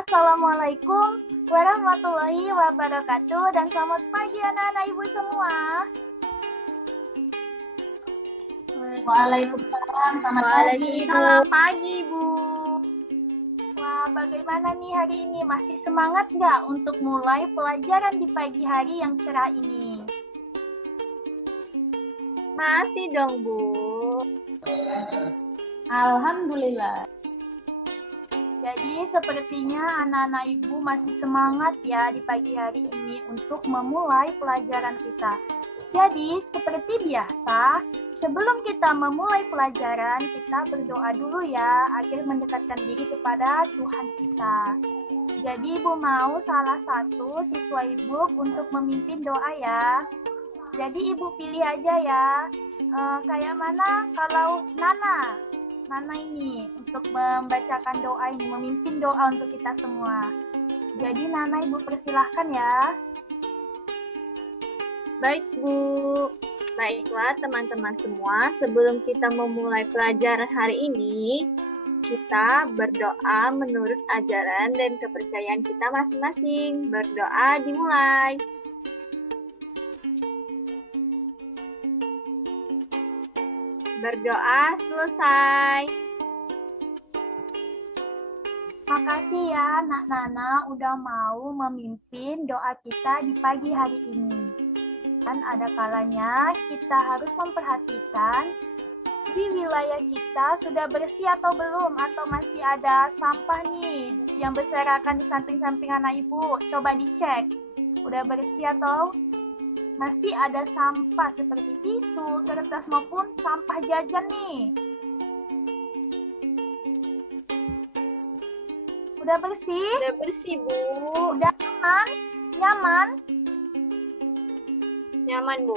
Assalamualaikum warahmatullahi wabarakatuh dan selamat pagi anak-anak ibu semua. Waalaikumsalam, selamat pagi Ibu. Selamat pagi Ibu. Wah, bagaimana nih hari ini? Masih semangat nggak untuk mulai pelajaran di pagi hari yang cerah ini? Masih dong Bu. Alhamdulillah. Jadi sepertinya anak-anak ibu masih semangat ya di pagi hari ini untuk memulai pelajaran kita. Jadi seperti biasa, sebelum kita memulai pelajaran, kita berdoa dulu ya agar mendekatkan diri kepada Tuhan kita. Jadi ibu mau salah satu siswa ibu untuk memimpin doa ya. Jadi ibu pilih aja ya, kayak mana kalau Nana ini untuk membacakan doa ini, memimpin doa untuk kita semua. Jadi Nana ibu persilahkan ya. Baik Bu. Baiklah teman-teman semua, sebelum kita memulai pelajaran hari ini, kita berdoa menurut ajaran dan kepercayaan kita masing-masing. Berdoa dimulai. Berdoa selesai. Makasih ya Nak Nana udah mau memimpin doa kita di pagi hari ini. Dan ada kalanya kita harus memperhatikan di wilayah kita sudah bersih atau belum, atau masih ada sampah nih yang berserakan di samping-samping anak ibu. Coba dicek, udah bersih atau masih ada sampah seperti tisu, kertas maupun sampah jajan nih. Udah bersih? Udah bersih Bu. Udah aman? Nyaman? Nyaman Bu.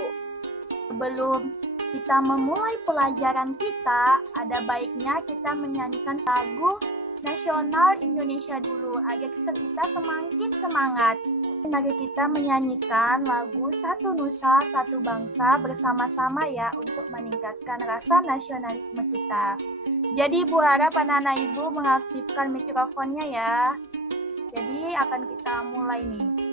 Sebelum kita memulai pelajaran kita, ada baiknya kita menyanyikan lagu nasional Indonesia dulu agar kita semakin semangat. Mari kita menyanyikan lagu Satu Nusa, Satu Bangsa bersama-sama ya untuk meningkatkan rasa nasionalisme kita. Jadi Ibu harap anak-anak Ibu mengaktifkan mikrofonnya ya. Jadi akan kita mulai nih.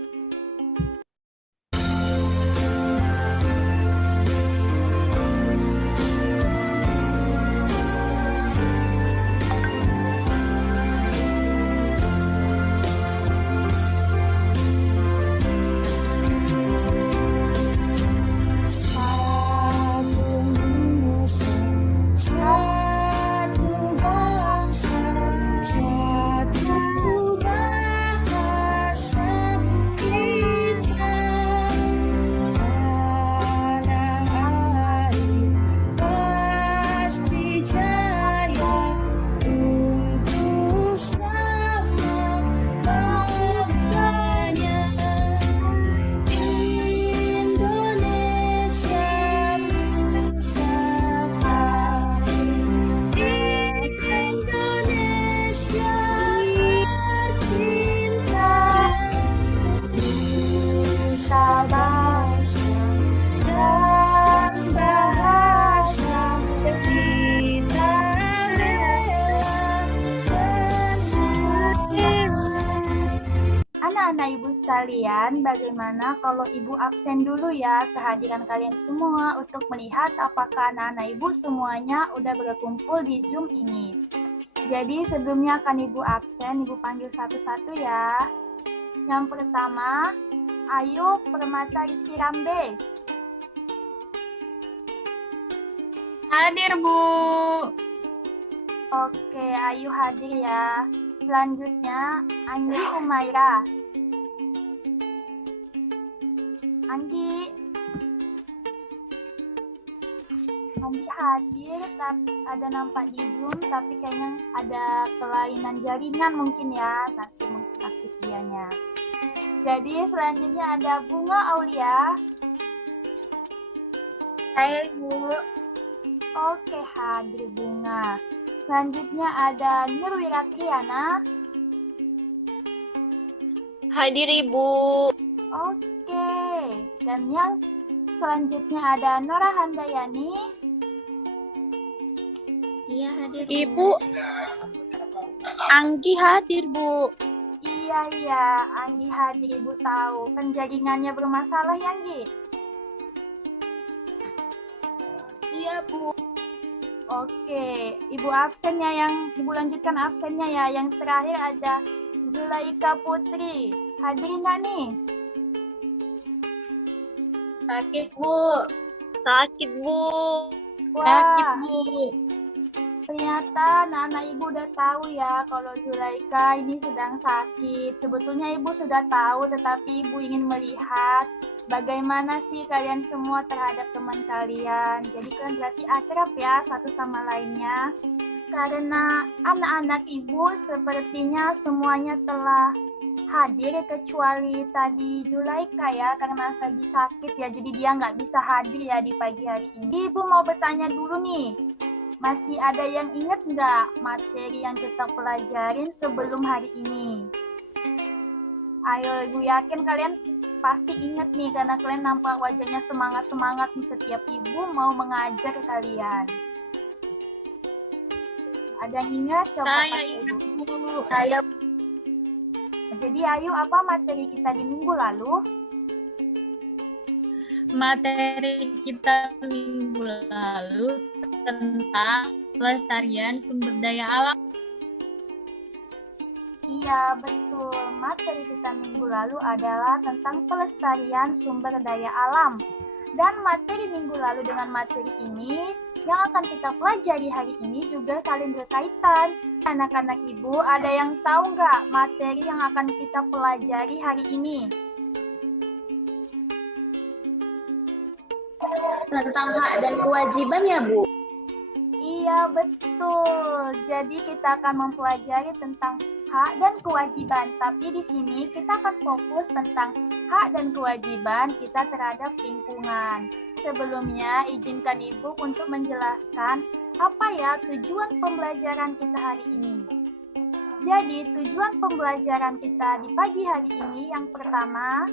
Anak-anak ibu sekalian, bagaimana kalau ibu absen dulu ya kehadiran kalian semua untuk melihat apakah anak-anak ibu semuanya udah berkumpul di Zoom ini. Jadi sebelumnya akan ibu absen, ibu panggil satu-satu ya. Yang pertama, Ayu Permata Istirambe. Hadir Bu. Oke, Ayu hadir ya. Selanjutnya, Andi Umaira. Andi hadir, tapi ada nampak di Zoom, tapi kayaknya ada kelainan jaringan mungkin ya, nanti mungkin aktif dianya. Jadi selanjutnya ada Bunga Aulia. Hai Bu. Oke, hadir Bunga. Selanjutnya ada Nurwira Triana. Hadir Ibu. Oke, dan yang selanjutnya ada Nora Handayani. Iya hadir Ibu. Anggi hadir Bu. Iya, Anggi hadir, Ibu tahu. Kan jaringannya bermasalah ya, Anggi? Iya, Bu. Oke, Ibu absen ya, Ibu lanjutkan absennya ya. Yang terakhir ada Zulaika Putri. Hadir nggak nih? Sakit, Bu. Sakit, Bu. Sakit, Wah, Bu. ternyata anak-anak Ibu udah tahu ya kalau Zulaika ini sedang sakit. Sebetulnya Ibu sudah tahu, tetapi Ibu ingin melihat bagaimana sih kalian semua terhadap teman kalian. Jadi kalian berarti akrab ya satu sama lainnya. Karena anak-anak Ibu sepertinya semuanya telah hadir kecuali tadi Zulaika ya, karena lagi sakit ya, jadi dia nggak bisa hadir ya di pagi hari ini. Ibu mau bertanya dulu nih, masih ada yang ingat nggak materi yang kita pelajarin sebelum hari ini? Ayo, Ibu yakin kalian pasti ingat nih, karena kalian nampak wajahnya semangat-semangat nih setiap Ibu mau mengajar kalian. Ada yang ingat? Coba Saya ingat, Bu. Jadi ayo, apa materi kita di minggu lalu? Materi kita minggu lalu tentang pelestarian sumber daya alam. Iya, betul. Materi kita minggu lalu adalah tentang pelestarian sumber daya alam. Dan materi minggu lalu dengan materi ini yang akan kita pelajari hari ini juga saling berkaitan. Anak-anak Ibu, ada yang tahu nggak materi yang akan kita pelajari hari ini? Tentang hak dan kewajiban ya, Bu? Iya, betul. Jadi kita akan mempelajari tentang hak dan kewajiban. Tapi di sini kita akan fokus tentang hak dan kewajiban kita terhadap lingkungan. Sebelumnya, izinkan Ibu untuk menjelaskan apa ya tujuan pembelajaran kita hari ini. Jadi, tujuan pembelajaran kita di pagi hari ini yang pertama,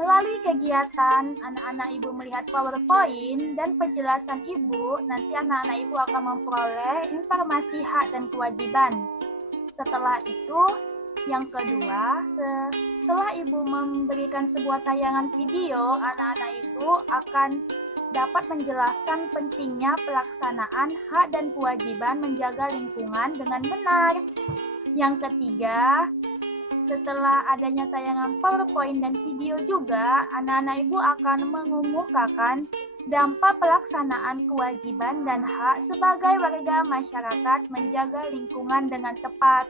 melalui kegiatan anak-anak Ibu melihat PowerPoint dan penjelasan Ibu, nanti anak-anak Ibu akan memperoleh informasi hak dan kewajiban. Setelah itu, yang kedua, setelah Ibu memberikan sebuah tayangan video, anak-anak Ibu akan dapat menjelaskan pentingnya pelaksanaan hak dan kewajiban menjaga lingkungan dengan benar. Yang ketiga, setelah adanya tayangan PowerPoint dan video juga, anak-anak Ibu akan mengemukakan dampak pelaksanaan kewajiban dan hak sebagai warga masyarakat menjaga lingkungan dengan tepat.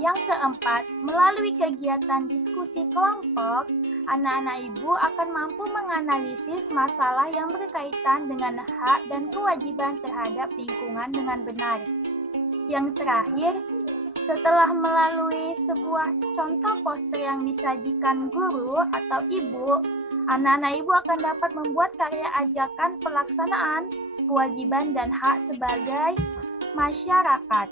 Yang keempat, melalui kegiatan diskusi kelompok, anak-anak Ibu akan mampu menganalisis masalah yang berkaitan dengan hak dan kewajiban terhadap lingkungan dengan benar. Yang terakhir, setelah melalui sebuah contoh poster yang disajikan guru atau ibu, anak-anak Ibu akan dapat membuat karya ajakan pelaksanaan kewajiban dan hak sebagai masyarakat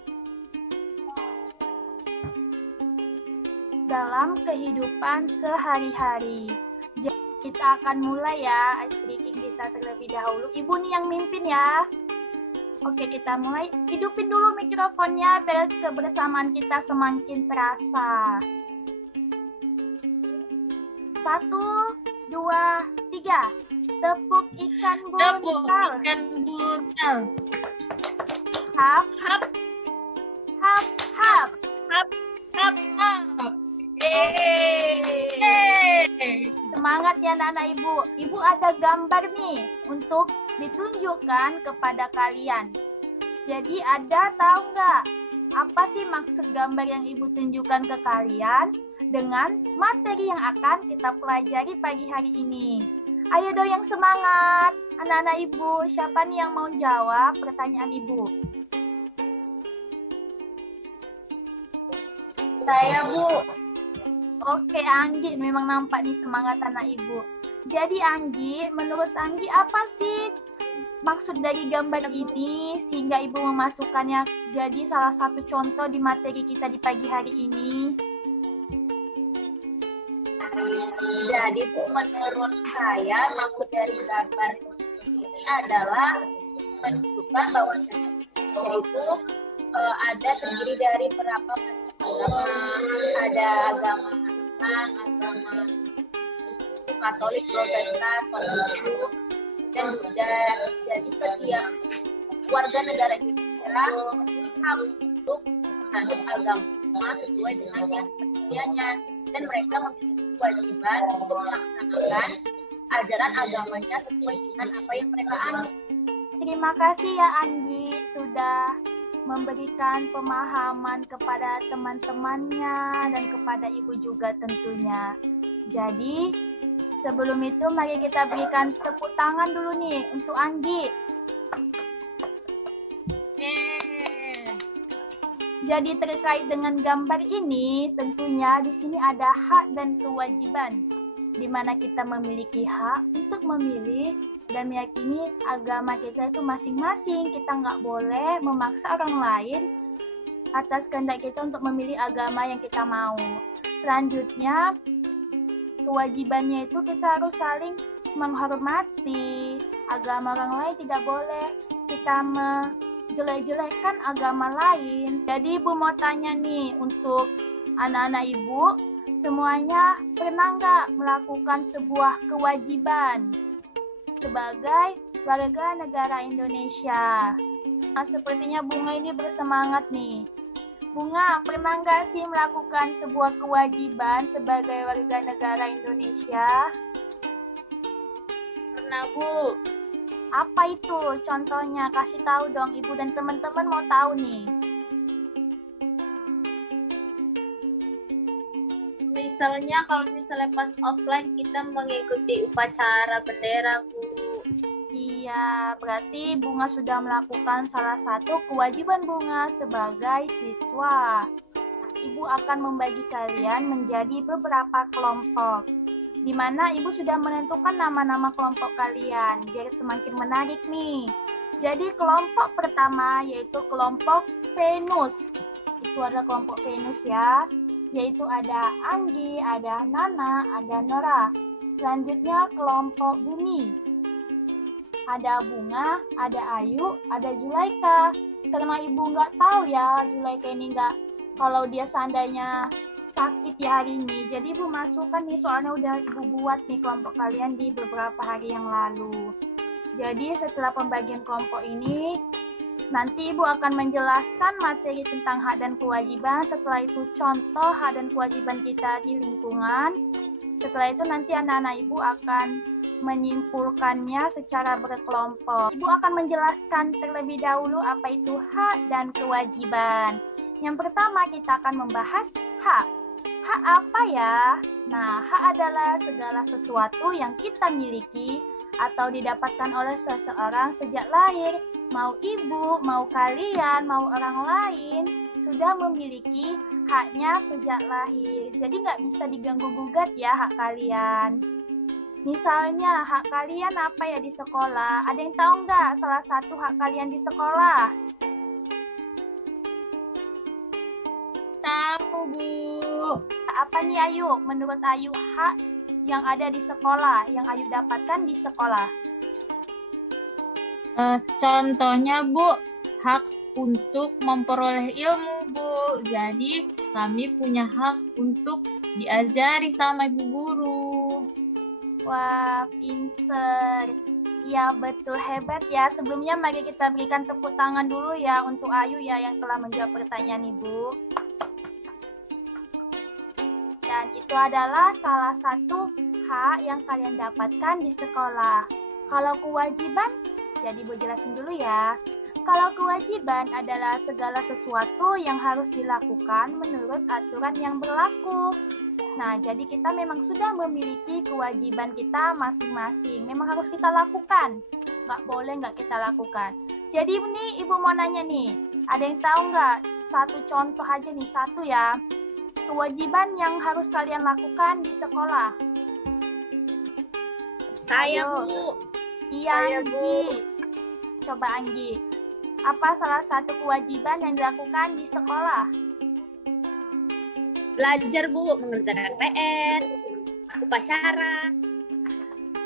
dalam kehidupan sehari-hari. Jadi kita akan mulai ya ice breaking kita terlebih dahulu. Ibu nih yang mimpin ya. Oke, kita mulai. Hidupin dulu mikrofonnya biar kebersamaan kita semakin terasa. 1, 2, 3. Tepuk ikan buntal. Tepuk ikan buntal. Hap, Hap, hap, hap. hap, hap, hap. Semangat ya anak-anak Ibu. Ibu ada gambar nih untuk ditunjukkan kepada kalian. Jadi ada tahu nggak apa sih maksud gambar yang Ibu tunjukkan ke kalian dengan materi yang akan kita pelajari pagi hari ini? Ayo dong yang semangat. Anak-anak Ibu, siapa nih yang mau jawab pertanyaan Ibu? Saya, Bu. Oke, Anggi, memang nampak nih semangat anak Ibu. Jadi Anggi, menurut Anggi apa sih maksud dari gambar ini sehingga Ibu memasukkannya jadi salah satu contoh di materi kita di pagi hari ini? Jadi, Bu, menurut saya maksud dari gambar ini adalah menunjukkan bahwa Indonesia itu ada terdiri dari beberapa agama, ada agama Islam, agama Katolik, Protestan, Konghucu, dan Buddha. Jadi setiap warga negara Indonesia memiliki hak untuk menganut agama sesuai dengan yang dipercayanya, dan mereka memiliki kewajiban untuk melaksanakan ajaran agamanya sesuai dengan apa yang mereka anut. Terima kasih ya Anggi sudah memberikan pemahaman kepada teman-temannya dan kepada ibu juga tentunya. Jadi sebelum itu mari kita berikan tepuk tangan dulu nih untuk Anggi. Jadi terkait dengan gambar ini tentunya di sini ada hak dan kewajiban, di mana kita memiliki hak untuk memilih dan meyakini agama kita itu masing-masing. Kita nggak boleh memaksa orang lain atas kehendak kita untuk memilih agama yang kita mau. Selanjutnya, kewajibannya itu kita harus saling menghormati agama orang lain. Tidak boleh kita menjelek-jelekkan agama lain. Jadi Ibu mau tanya nih untuk anak-anak Ibu, semuanya pernah nggak melakukan sebuah kewajiban sebagai warga negara Indonesia? Nah, sepertinya Bunga ini bersemangat nih. Bunga, pernah nggak sih melakukan sebuah kewajiban sebagai warga negara Indonesia? Pernah, Bu. Apa itu contohnya? Kasih tahu dong, Ibu dan teman-teman mau tahu nih. Misalnya kalau pas offline kita mengikuti upacara bendera, Bu. Iya, berarti Bunga sudah melakukan salah satu kewajiban Bunga sebagai siswa. Ibu akan membagi kalian menjadi beberapa kelompok, di mana Ibu sudah menentukan nama-nama kelompok kalian, biar semakin menarik nih. Jadi kelompok pertama yaitu kelompok Venus. Itu ada kelompok Venus ya, yaitu ada Anggi, ada Nana, ada Nora. Selanjutnya kelompok Bumi. Ada Bunga, ada Ayu, ada Zulaika. Karena Ibu nggak tahu ya, Zulaika ini kalau dia seandainya sakit ya hari ini. Jadi Ibu masukkan nih, soalnya udah Ibu buat nih kelompok kalian di beberapa hari yang lalu. Jadi setelah pembagian kelompok ini, nanti Ibu akan menjelaskan materi tentang hak dan kewajiban. Setelah itu contoh hak dan kewajiban kita di lingkungan. Setelah itu nanti anak-anak Ibu akan menyimpulkannya secara berkelompok. Ibu akan menjelaskan terlebih dahulu apa itu hak dan kewajiban. Yang pertama kita akan membahas hak. Hak apa ya? Nah, hak adalah segala sesuatu yang kita miliki atau didapatkan oleh seseorang sejak lahir. Mau ibu, mau kalian, mau orang lain, sudah memiliki haknya sejak lahir. Jadi nggak bisa diganggu-gugat ya hak kalian. Misalnya hak kalian apa ya di sekolah? Ada yang tahu nggak salah satu hak kalian di sekolah? Tahu, Bu. Apa nih Ayu? Menurut Ayu hak yang ada di sekolah, yang Ayu dapatkan di sekolah? Contohnya, Bu, hak untuk memperoleh ilmu, Bu. Jadi, kami punya hak untuk diajari sama ibu guru. Wah, pinter. Iya, betul, hebat ya. Sebelumnya mari kita berikan tepuk tangan dulu ya untuk Ayu ya yang telah menjawab pertanyaan Ibu. Dan itu adalah salah satu hak yang kalian dapatkan di sekolah. Kalau kewajiban, jadi Ibu jelasin dulu ya. Kalau kewajiban adalah segala sesuatu yang harus dilakukan menurut aturan yang berlaku. Nah, jadi kita memang sudah memiliki kewajiban kita masing-masing. Memang harus kita lakukan. Nggak boleh nggak kita lakukan. Jadi ini Ibu mau nanya nih, ada yang tahu nggak? Satu contoh aja nih, satu ya. Kewajiban yang harus kalian lakukan di sekolah. Saya, Ayo. Bu. Iya, Anggi. Coba Anggi. Apa salah satu kewajiban yang dilakukan di sekolah? Belajar, Bu, mengerjakan PR, upacara.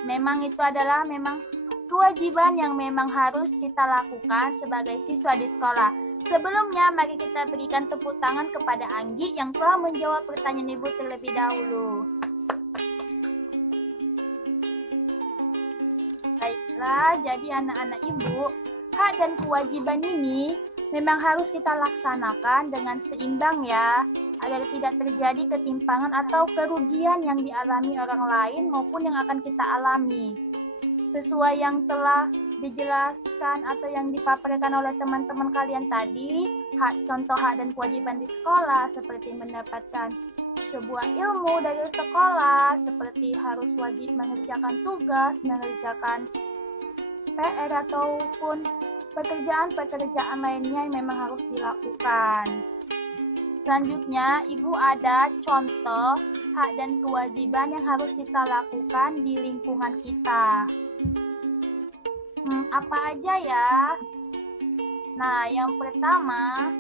Memang itu adalah memang kewajiban yang memang harus kita lakukan sebagai siswa di sekolah. Sebelumnya, mari kita berikan tepuk tangan kepada Anggi yang telah menjawab pertanyaan Ibu terlebih dahulu. Baiklah, jadi anak-anak Ibu, hak dan kewajiban ini memang harus kita laksanakan dengan seimbang ya, agar tidak terjadi ketimpangan atau kerugian yang dialami orang lain maupun yang akan kita alami. Sesuai yang telah dijelaskan atau yang dipaparkan oleh teman-teman kalian tadi, contoh hak dan kewajiban di sekolah seperti mendapatkan sebuah ilmu dari sekolah, seperti harus wajib mengerjakan tugas, mengerjakan PR ataupun pekerjaan-pekerjaan lainnya yang memang harus dilakukan. Selanjutnya, Ibu ada contoh hak dan kewajiban yang harus kita lakukan di lingkungan kita. Apa aja ya? Nah, yang pertama,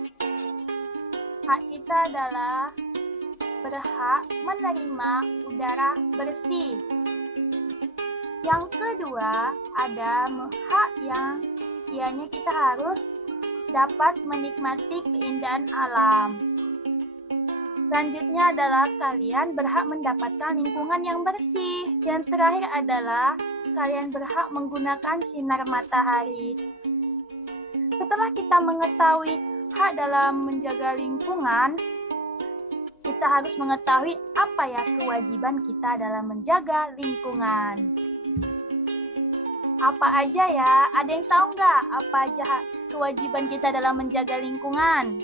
hak kita adalah berhak menerima udara bersih. Yang kedua, ada hak yang ianya kita harus dapat menikmati keindahan alam. Selanjutnya adalah kalian berhak mendapatkan lingkungan yang bersih. Yang terakhir adalah kalian berhak menggunakan sinar matahari. Setelah kita mengetahui hak dalam menjaga lingkungan, kita harus mengetahui apa ya kewajiban kita dalam menjaga lingkungan. Apa aja ya? Ada yang tahu nggak apa aja kewajiban kita dalam menjaga lingkungan?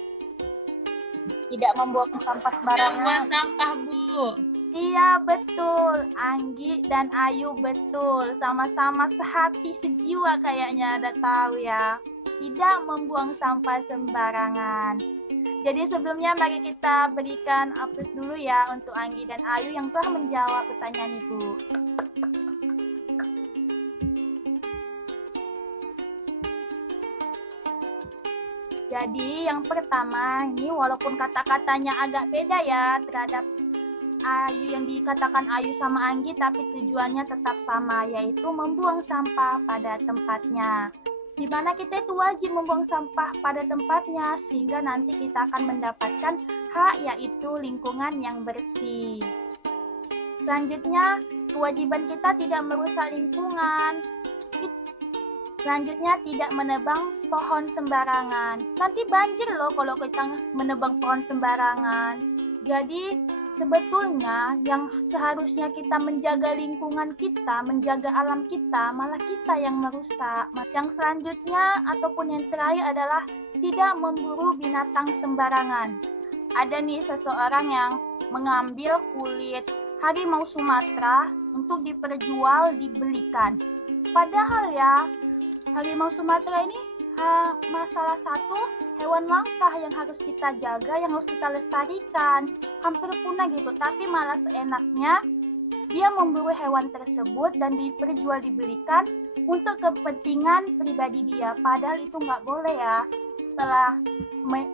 Tidak membuang sampah sembarangan. Membuang sampah, Bu. Iya, betul. Anggi dan Ayu betul. Sama-sama sehati sejiwa kayaknya, ada tahu ya. Tidak membuang sampah sembarangan. Jadi sebelumnya mari kita berikan aplaus dulu ya untuk Anggi dan Ayu yang telah menjawab pertanyaan Ibu. Jadi yang pertama ini walaupun kata-katanya agak beda ya terhadap Ayu yang dikatakan Ayu sama Anggi, tapi tujuannya tetap sama, yaitu membuang sampah pada tempatnya. Di mana kita itu wajib membuang sampah pada tempatnya sehingga nanti kita akan mendapatkan hak, yaitu lingkungan yang bersih. Selanjutnya, kewajiban kita tidak merusak lingkungan. Selanjutnya, tidak menebang pohon sembarangan. Nanti banjir loh kalau kita menebang pohon sembarangan. Jadi, sebetulnya yang seharusnya kita menjaga lingkungan kita, menjaga alam kita, malah kita yang merusak. Yang selanjutnya ataupun yang terakhir adalah tidak memburu binatang sembarangan. Ada nih seseorang yang mengambil kulit harimau Sumatera untuk diperjual, dibelikan. Padahal ya, harimau Sumatera ini salah satu hewan langka yang harus kita jaga, yang harus kita lestarikan. Hampir punah gitu, tapi malah seenaknya dia memburu hewan tersebut dan diperjual, dibelikan untuk kepentingan pribadi dia. Padahal itu nggak boleh ya. Setelah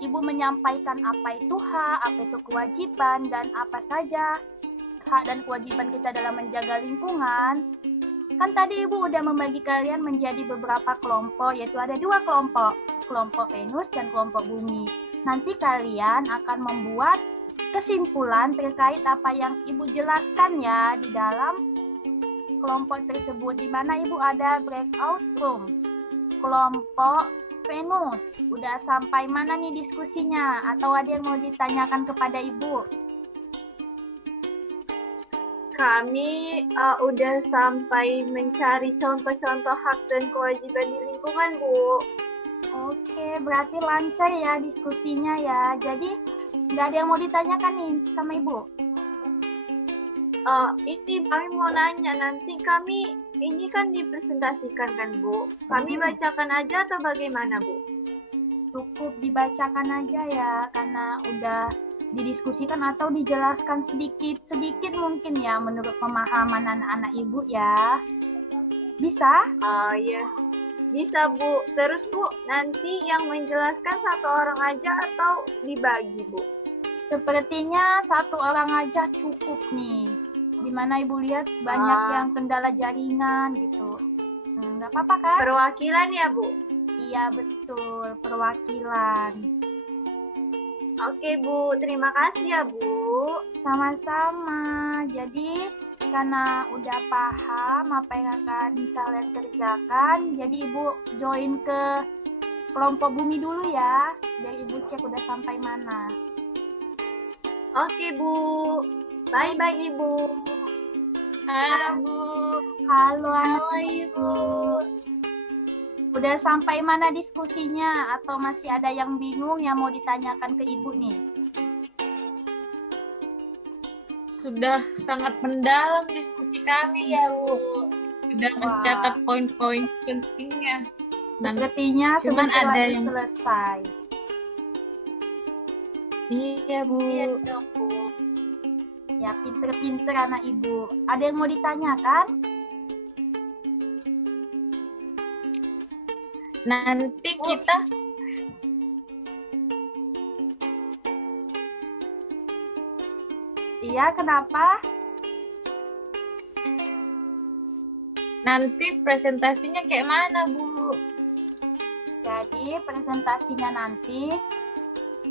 Ibu menyampaikan apa itu hak, apa itu kewajiban, dan apa saja hak dan kewajiban kita dalam menjaga lingkungan, kan tadi Ibu udah membagi kalian menjadi beberapa kelompok, yaitu ada 2 kelompok, kelompok Venus dan kelompok Bumi. Nanti kalian akan membuat kesimpulan terkait apa yang Ibu jelaskan ya di dalam kelompok tersebut, di mana Ibu ada breakout room. Kelompok Venus, udah sampai mana nih diskusinya? Atau ada yang mau ditanyakan kepada Ibu? Kami udah sampai mencari contoh-contoh hak dan kewajiban di lingkungan, Bu. Oke, berarti lancar ya diskusinya ya. Jadi nggak ada yang mau ditanyakan nih sama Ibu? Ini kami mau nanya, nanti kami ini kan dipresentasikan kan, Bu? Kami bacakan aja atau bagaimana, Bu? Cukup dibacakan aja ya, karena udah didiskusikan atau dijelaskan sedikit mungkin ya menurut pemahaman anak-anak Ibu ya. Bisa? Iya. Bisa, Bu. Terus, Bu, nanti yang menjelaskan 1 orang aja atau dibagi, Bu? Sepertinya 1 orang aja cukup nih. Dimana Ibu lihat banyak yang kendala jaringan gitu. Nggak apa-apa kan? Perwakilan ya, Bu? Iya, betul. Perwakilan. Oke, Bu. Terima kasih ya, Bu. Sama-sama. Jadi, karena udah paham apa yang akan kalian kerjakan, jadi Ibu join ke kelompok bumi dulu ya. Biar Ibu cek udah sampai mana. Oke, Bu. Bye-bye, Ibu. Halo, Bu. Halo anak Halo, Ibu. Udah sampai mana diskusinya? Atau masih ada yang bingung yang mau ditanyakan ke Ibu nih? Sudah sangat mendalam diskusi kami ya, Bu. Sudah mencatat poin-poin pentingnya. Sepertinya cuman sebentar ada lagi yang- selesai. Iya, Bu. Iya dong, Bu. Ya, pinter-pinter anak Ibu. Ada yang mau ditanyakan? Nanti kita Iya, kenapa? nanti presentasinya kayak mana, Bu? Jadi presentasinya nanti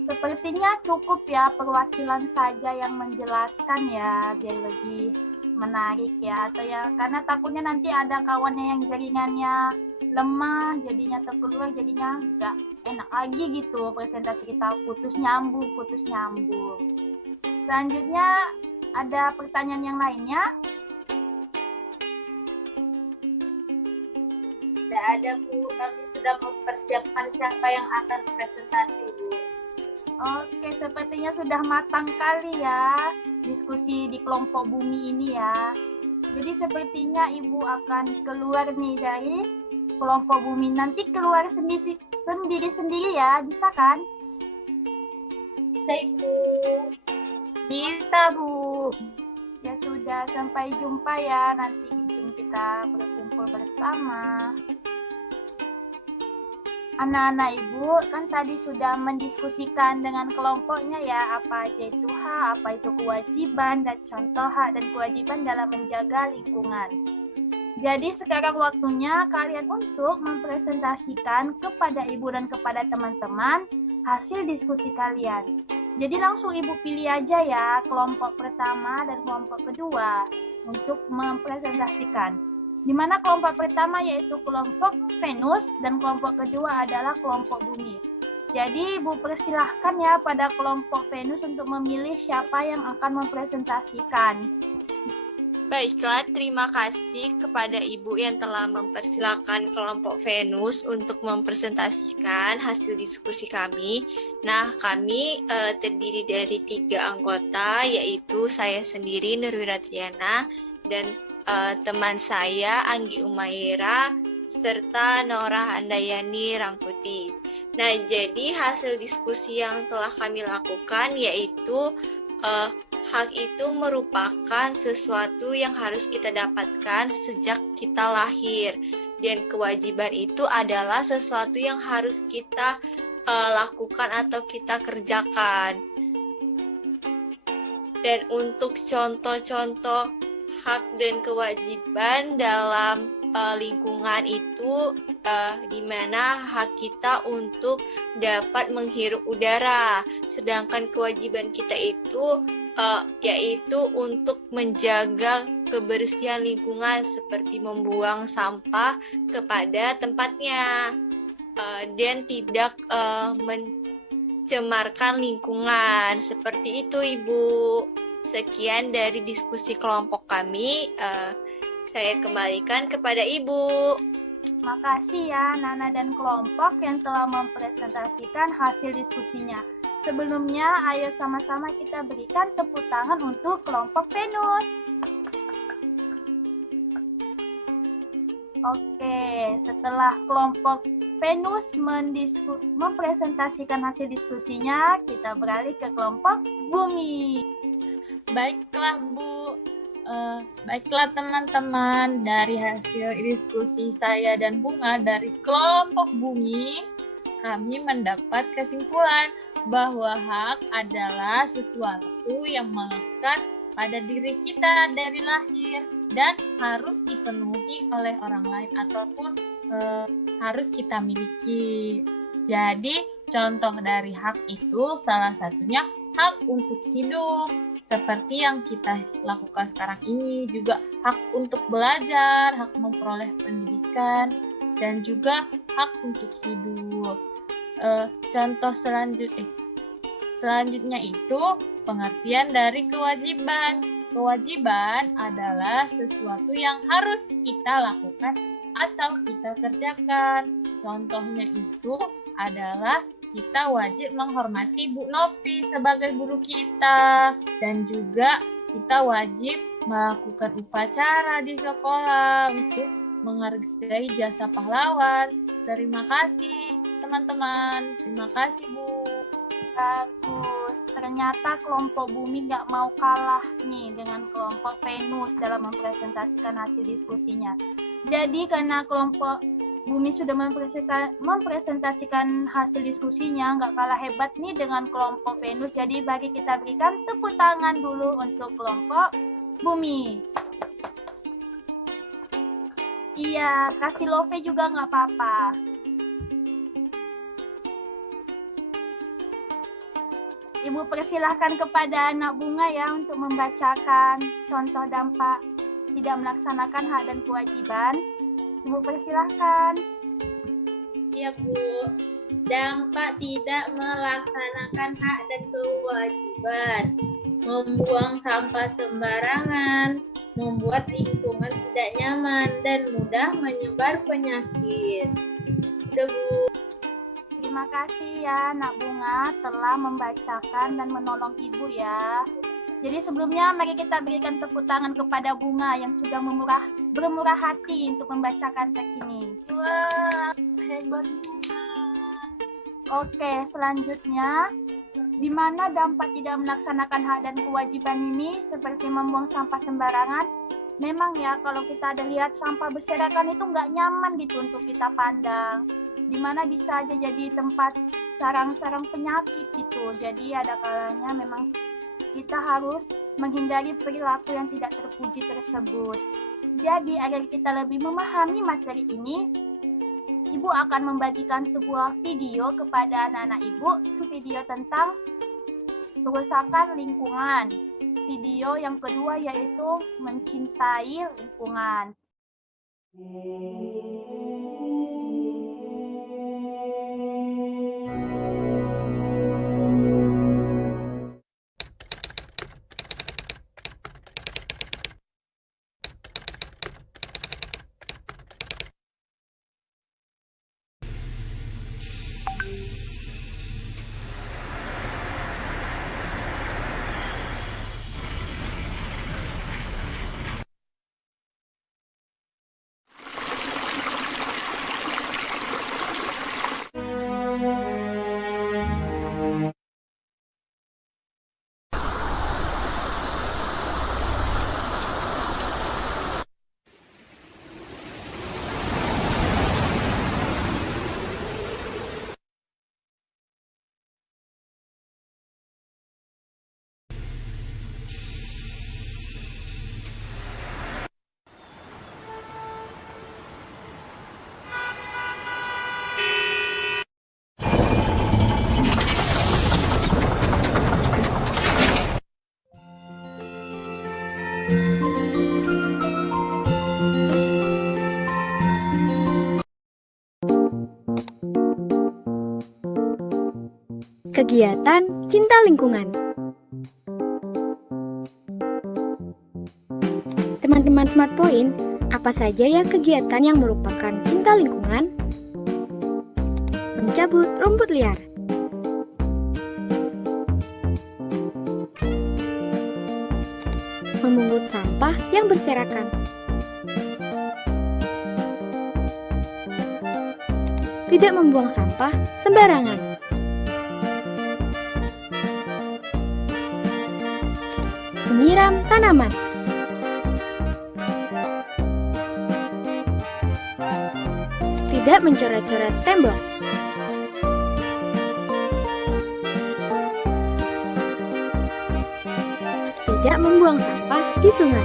sepertinya cukup ya perwakilan saja yang menjelaskan ya biar lebih menarik ya, atau ya karena takutnya nanti ada kawannya yang jaringannya lemah jadinya terkeluar, jadinya nggak enak lagi gitu presentasi kita, putus nyambung. Selanjutnya ada pertanyaan yang lainnya? Tidak ada, Bu. Kami sudah mempersiapkan siapa yang akan presentasi, Bu. Oke, sepertinya sudah matang kali ya diskusi di kelompok bumi ini ya. Jadi sepertinya Ibu akan keluar nih dari kelompok bumi. Nanti keluar sendiri-sendiri ya, bisa kan? Bisa, Ibu. Bisa, Bu. Ya sudah, sampai jumpa ya. Nanti ujung kita berkumpul bersama. Anak-anak Ibu kan tadi sudah mendiskusikan dengan kelompoknya ya, apa aja itu hak, apa itu kewajiban, dan contoh hak dan kewajiban dalam menjaga lingkungan. Jadi sekarang waktunya kalian untuk mempresentasikan kepada Ibu dan kepada teman-teman hasil diskusi kalian. Jadi langsung Ibu pilih aja ya kelompok pertama dan kelompok kedua untuk mempresentasikan. Di mana kelompok pertama yaitu kelompok Venus dan kelompok kedua adalah kelompok bumi. Jadi Ibu persilahkan ya pada kelompok Venus untuk memilih siapa yang akan mempresentasikan. Baiklah, terima kasih kepada Ibu yang telah mempersilahkan kelompok Venus untuk mempresentasikan hasil diskusi kami. Nah, kami terdiri dari 3 anggota, yaitu saya sendiri, Nurwira Triana, dan teman saya, Anggi Umaira, serta Nora Handayani Rangkuti. Nah, jadi hasil diskusi yang telah kami lakukan yaitu hak itu merupakan sesuatu yang harus kita dapatkan sejak kita lahir, dan kewajiban itu adalah sesuatu yang harus kita lakukan atau kita kerjakan. Dan untuk contoh-contoh hak dan kewajiban dalam lingkungan itu di mana hak kita untuk dapat menghirup udara, sedangkan kewajiban kita itu yaitu untuk menjaga kebersihan lingkungan seperti membuang sampah kepada tempatnya dan tidak mencemarkan lingkungan. Seperti itu, Ibu. Sekian dari diskusi kelompok kami. Saya kembalikan kepada Ibu. Makasih ya Nana dan kelompok yang telah mempresentasikan hasil diskusinya. Sebelumnya, ayo sama-sama kita berikan tepuk tangan untuk kelompok Venus. Oke, setelah kelompok Venus mempresentasikan hasil diskusinya, kita beralih ke kelompok Bumi. Baiklah, Bu. Baiklah teman-teman, dari hasil diskusi saya dan Bunga dari kelompok Bumi, kami mendapat kesimpulan bahwa hak adalah sesuatu yang melekat pada diri kita dari lahir dan harus dipenuhi oleh orang lain ataupun harus kita miliki. Jadi contoh dari hak itu salah satunya hak untuk hidup. Seperti yang kita lakukan sekarang ini, juga hak untuk belajar, hak memperoleh pendidikan, dan juga hak untuk hidup. Contoh selanjutnya itu pengertian dari kewajiban. Kewajiban adalah sesuatu yang harus kita lakukan atau kita kerjakan. Contohnya itu adalah kita wajib menghormati Bu Nopi sebagai guru kita, dan juga kita wajib melakukan upacara di sekolah untuk menghargai jasa pahlawan. Terima kasih teman-teman. Terima kasih Bu. Bagus. Ternyata kelompok Bumi nggak mau kalah nih dengan kelompok Venus dalam mempresentasikan hasil diskusinya. Jadi karena kelompok Bumi sudah mempresentasikan hasil diskusinya, nggak kalah hebat nih dengan kelompok Venus. Jadi bagi kita berikan tepuk tangan dulu untuk kelompok Bumi. Iya, kasih love juga nggak apa-apa. Ibu persilahkan kepada anak bunga ya untuk membacakan contoh dampak tidak melaksanakan hak dan kewajiban. Ibu persilahkan. Iya Bu, dampak tidak melaksanakan hak dan kewajiban, membuang sampah sembarangan, membuat lingkungan tidak nyaman dan mudah menyebar penyakit. Sudah Bu. Terima kasih ya Nak Bunga telah membacakan dan menolong Ibu ya. Jadi sebelumnya mari kita berikan tepuk tangan kepada Bunga yang sudah bermurah hati untuk membacakan teks ini. Wah, hebat Bunga. Oke, selanjutnya di mana dampak tidak melaksanakan hak dan kewajiban ini seperti membuang sampah sembarangan. Memang ya kalau kita ada lihat sampah berserakan itu nggak nyaman gitu untuk kita pandang. Di mana bisa aja jadi tempat sarang-sarang penyakit gitu. Jadi ada kalanya memang kita harus menghindari perilaku yang tidak terpuji tersebut. Jadi agar kita lebih memahami materi ini, Ibu akan membagikan sebuah video kepada anak-anak Ibu. Itu video tentang kerusakan lingkungan. Video yang kedua yaitu mencintai lingkungan. Kegiatan Cinta Lingkungan. Teman-teman Smart Point, apa saja ya kegiatan yang merupakan cinta lingkungan? Mencabut rumput liar, memungut sampah yang berserakan, tidak membuang sampah sembarangan, menyiram tanaman, tidak mencoret-coret tembok, tidak membuang sampah di sungai.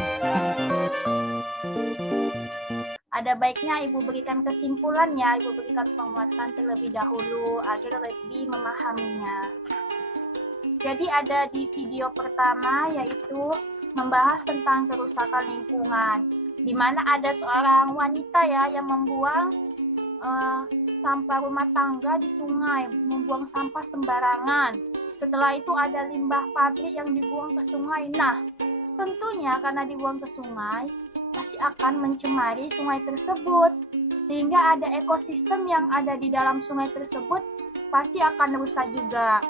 Ada baiknya Ibu berikan kesimpulannya, Ibu berikan penguatan terlebih dahulu agar lebih memahaminya. Jadi ada di video pertama yaitu membahas tentang kerusakan lingkungan, di mana ada seorang wanita ya yang membuang sampah rumah tangga di sungai, membuang sampah sembarangan. Setelah itu ada limbah pabrik yang dibuang ke sungai. Nah, tentunya karena dibuang ke sungai, pasti akan mencemari sungai tersebut. Sehingga ada ekosistem yang ada di dalam sungai tersebut pasti akan rusak juga.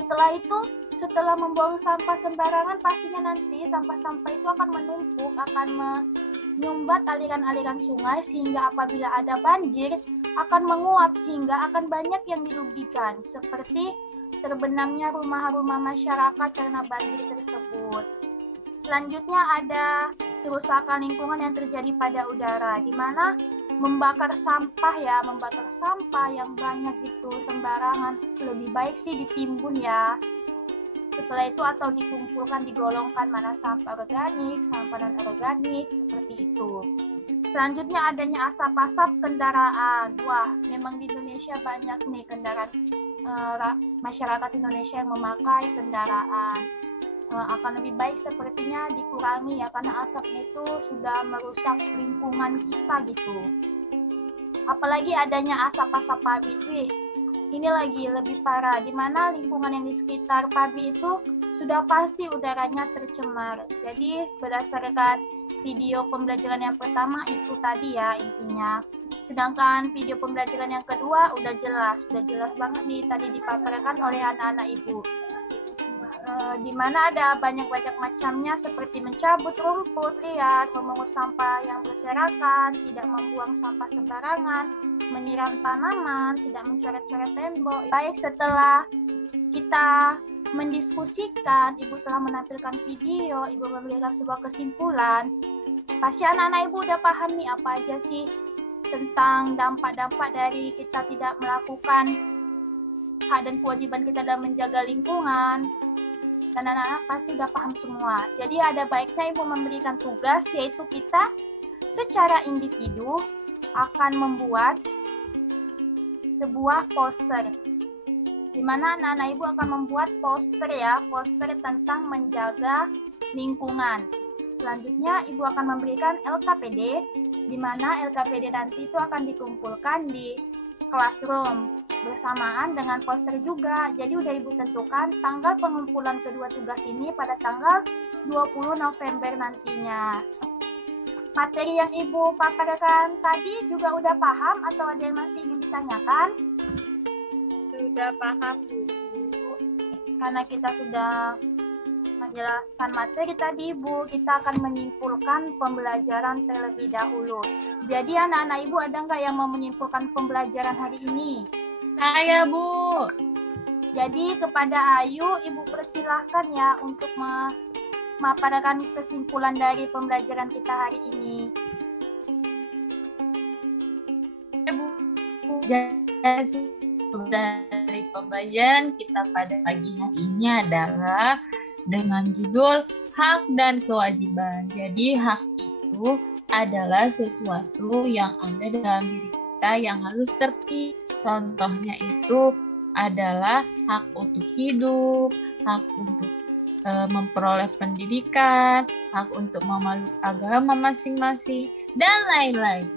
Setelah itu, setelah membuang sampah sembarangan, pastinya nanti sampah-sampah itu akan menumpuk, akan menyumbat aliran-aliran sungai, sehingga apabila ada banjir akan menguap, sehingga akan banyak yang dirugikan, seperti terbenamnya rumah-rumah masyarakat karena banjir tersebut. Selanjutnya ada kerusakan lingkungan yang terjadi pada udara, di mana membakar sampah yang banyak gitu sembarangan. Lebih baik sih ditimbun ya. Setelah itu atau dikumpulkan, digolongkan mana sampah organik, sampah non-organik, seperti itu. Selanjutnya adanya asap-asap kendaraan. Wah, memang di Indonesia banyak nih kendaraan, masyarakat Indonesia yang memakai kendaraan. Akan lebih baik sepertinya dikurangi ya, karena asapnya itu sudah merusak lingkungan kita gitu. Apalagi adanya asap-asap pabrik, ini lagi lebih parah, di mana lingkungan yang di sekitar pabrik itu sudah pasti udaranya tercemar. Jadi berdasarkan video pembelajaran yang pertama itu tadi ya intinya. Sedangkan video pembelajaran yang kedua udah jelas banget nih tadi dipaparkan oleh anak-anak Ibu. Di mana ada banyak macamnya seperti mencabut rumput liar, memungut sampah yang berserakan, tidak membuang sampah sembarangan, menyiram tanaman, tidak mencoret-coret tembok. Baik, setelah kita mendiskusikan, Ibu telah menampilkan video, Ibu memberikan sebuah kesimpulan. Pasti anak-anak Ibu udah paham nih apa aja sih tentang dampak-dampak dari kita tidak melakukan hak dan kewajiban kita dalam menjaga lingkungan. Dan anak-anak pasti udah paham semua. Jadi ada baiknya Ibu memberikan tugas, yaitu kita secara individu akan membuat sebuah poster, di mana anak-anak Ibu akan membuat poster tentang menjaga lingkungan. Selanjutnya Ibu akan memberikan LKPD, di mana LKPD nanti itu akan dikumpulkan di classroom bersamaan dengan poster juga. Jadi udah Ibu tentukan tanggal pengumpulan kedua tugas ini pada tanggal 20 November nantinya. Materi yang Ibu paparkan tadi juga udah paham atau ada yang masih ingin ditanyakan? Sudah paham, Bu. Karena kita sudah menjelaskan materi tadi, Bu, kita akan menyimpulkan pembelajaran terlebih dahulu. Jadi anak-anak Ibu ada nggak yang mau menyimpulkan pembelajaran hari ini? Saya, Bu. Jadi kepada Ayu, Ibu persilahkan ya untuk memaparkan kesimpulan dari pembelajaran kita hari ini. Bu, dari pembelajaran kita pada pagi hari ini adalah dengan judul hak dan kewajiban. Jadi hak itu adalah sesuatu yang ada dalam diri kita yang harus terpilih. Contohnya itu adalah hak untuk hidup, hak untuk memperoleh pendidikan, hak untuk memeluk agama masing-masing, dan lain-lain.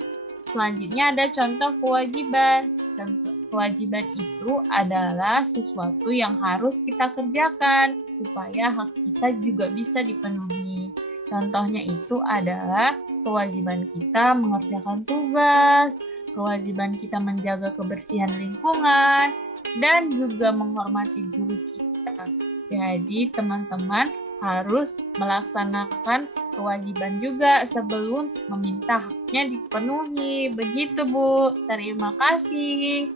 Selanjutnya ada contoh kewajiban. Contoh kewajiban itu adalah sesuatu yang harus kita kerjakan supaya hak kita juga bisa dipenuhi. Contohnya itu adalah kewajiban kita mengerjakan tugas, kewajiban kita menjaga kebersihan lingkungan, dan juga menghormati guru kita. Jadi teman-teman harus melaksanakan kewajiban juga sebelum meminta haknya dipenuhi. Begitu, Bu. Terima kasih.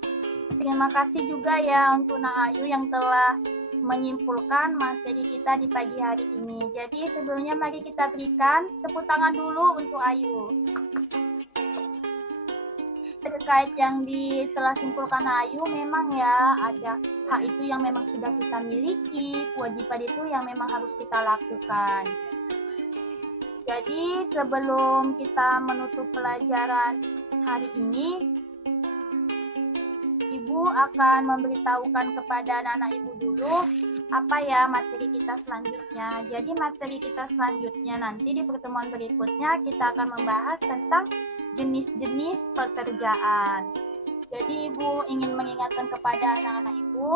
Terima kasih juga ya untuk Nak Ayu yang telah menyimpulkan materi kita di pagi hari ini. Jadi sebelumnya mari kita berikan tepuk tangan dulu untuk Ayu. terkait yang telah simpulkan Ayu, memang ya ada hak itu yang memang sudah kita miliki, kewajiban itu yang memang harus kita lakukan. Jadi sebelum kita menutup pelajaran hari ini, Ibu akan memberitahukan kepada anak-anak Ibu dulu apa ya materi kita selanjutnya. Jadi materi kita selanjutnya nanti di pertemuan berikutnya kita akan membahas tentang jenis-jenis pekerjaan. Jadi Ibu ingin mengingatkan kepada anak-anak Ibu,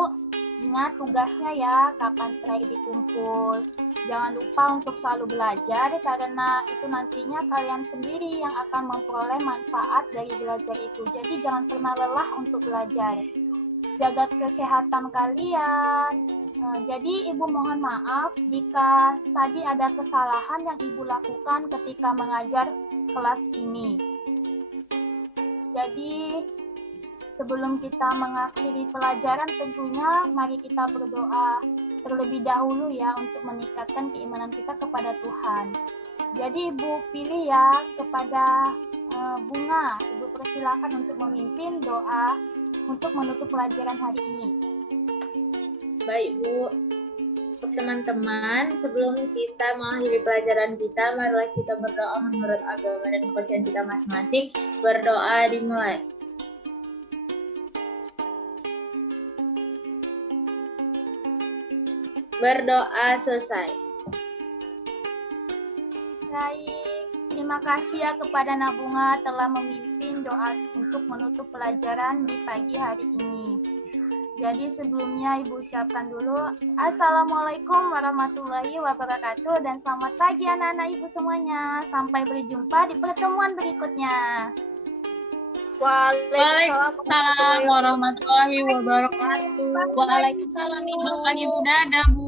ingat tugasnya ya, kapan terakhir dikumpul. Jangan lupa untuk selalu belajar karena itu nantinya kalian sendiri yang akan memperoleh manfaat dari belajar itu. Jadi jangan pernah lelah untuk belajar. Jaga kesehatan kalian. Jadi Ibu mohon maaf jika tadi ada kesalahan yang Ibu lakukan ketika mengajar kelas ini. Jadi sebelum kita mengakhiri pelajaran tentunya mari kita berdoa terlebih dahulu ya untuk meningkatkan keimanan kita kepada Tuhan. Jadi Ibu pilih ya kepada Bunga. Ibu persilakan untuk memimpin doa untuk menutup pelajaran hari ini. Baik Bu, teman-teman, sebelum kita mengakhiri pelajaran kita, marilah kita berdoa menurut agama dan kepercayaan kita masing-masing. Berdoa dimulai. Berdoa selesai. Baik, terima kasih ya kepada Nabunga telah memimpin doa untuk menutup pelajaran di pagi hari ini. Jadi sebelumnya Ibu ucapkan dulu Assalamualaikum warahmatullahi wabarakatuh dan selamat pagi anak-anak Ibu semuanya. Sampai berjumpa di pertemuan berikutnya. Waalaikumsalam warahmatullahi wabarakatuh. Waalaikumsalam Ibu. Ibu dadah Bu.